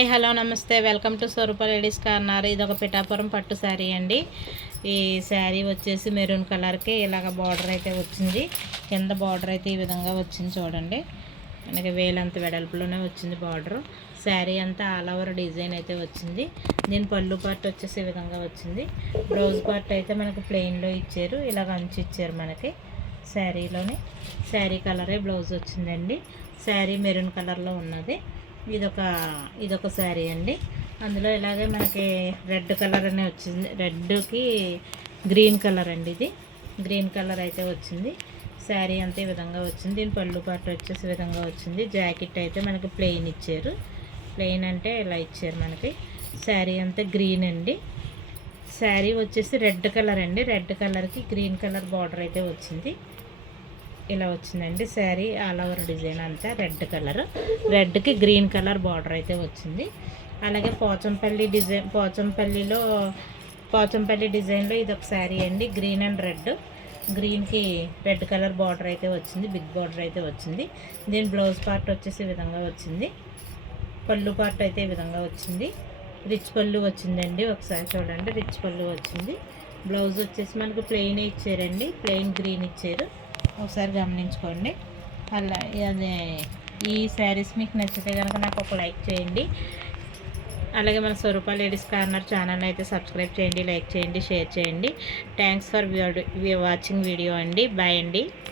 Hi hello namaste welcome to Swaroopa ladies corner. ఇది ఒక పిఠాపురం పట్టు శారీ అండి. ఈ శారీ వచ్చేసి మెరూన్ కలర్కి ఇలాగ బార్డర్ అయితే వచ్చింది. కింద బార్డర్ అయితే ఈ విధంగా వచ్చింది చూడండి. మనకి వేలంత వెడల్పులోనే వచ్చింది బార్డర్. శారీ అంతా ఆల్ ఓవర్ డిజైన్ అయితే వచ్చింది. దీని పళ్ళు పార్ట్ వచ్చేసి ఈ విధంగా వచ్చింది. బ్లౌజ్ పార్ట్ అయితే మనకు ప్లెయిన్లో ఇచ్చారు. ఇలాగ అంచు ఇచ్చారు మనకి శారీలోని. శారీ కలరే బ్లౌజ్ వచ్చిందండి. శారీ మెరూన్ కలర్లో ఉన్నది. ఇదొక శారీ అండి. అందులో ఇలాగే మనకి రెడ్ కలర్ అనే వచ్చింది. రెడ్కి గ్రీన్ కలర్ అండి. ఇది గ్రీన్ కలర్ అయితే వచ్చింది. శారీ అంతే విధంగా వచ్చింది. దీని పళ్ళు పాటు వచ్చేసి విధంగా వచ్చింది. జాకెట్ అయితే మనకి ప్లెయిన్ ఇచ్చారు. ప్లెయిన్ అంటే ఇలా ఇచ్చారు మనకి. శారీ అంతా గ్రీన్ అండి. శారీ వచ్చేసి రెడ్ కలర్ అండి. రెడ్ కలర్కి గ్రీన్ కలర్ బార్డర్ అయితే వచ్చింది. ఇలా వచ్చిందండి శారీ ఆల్ ఓవర్ డిజైన్ అంతా రెడ్ కలర్. రెడ్కి గ్రీన్ కలర్ బార్డర్ అయితే వచ్చింది. అలాగే పోచంపల్లి డిజైన్లో ఇది ఒక శారీ అండి. Green and red. గ్రీన్కి రెడ్ కలర్ బార్డర్ అయితే వచ్చింది. బిగ్ బార్డర్ అయితే వచ్చింది. దీని బ్లౌజ్ పార్ట్ వచ్చేసి ఈ విధంగా వచ్చింది. పళ్ళు పార్ట్ అయితే ఈ విధంగా వచ్చింది. రిచ్ పళ్ళు వచ్చిందండి. ఒకసారి చూడండి, రిచ్ పళ్ళు వచ్చింది. బ్లౌజ్ వచ్చేసి మనకు ప్లెయిన్ ఇచ్చారండి. ప్లెయిన్ గ్రీన్ ఇచ్చారు. ఒకసారి గమనించుకోండి. అలా అదే ఈ శారీస్ మీకు నచ్చితే కనుక నాకు ఒక లైక్ చేయండి. అలాగే మన స్వరూప లేడీస్ కార్నర్ ఛానల్ అయితే సబ్స్క్రైబ్ చేయండి, లైక్ చేయండి, షేర్ చేయండి. థ్యాంక్స్ ఫర్ వాచింగ్ వీడియో అండి. బాయ్ అండి.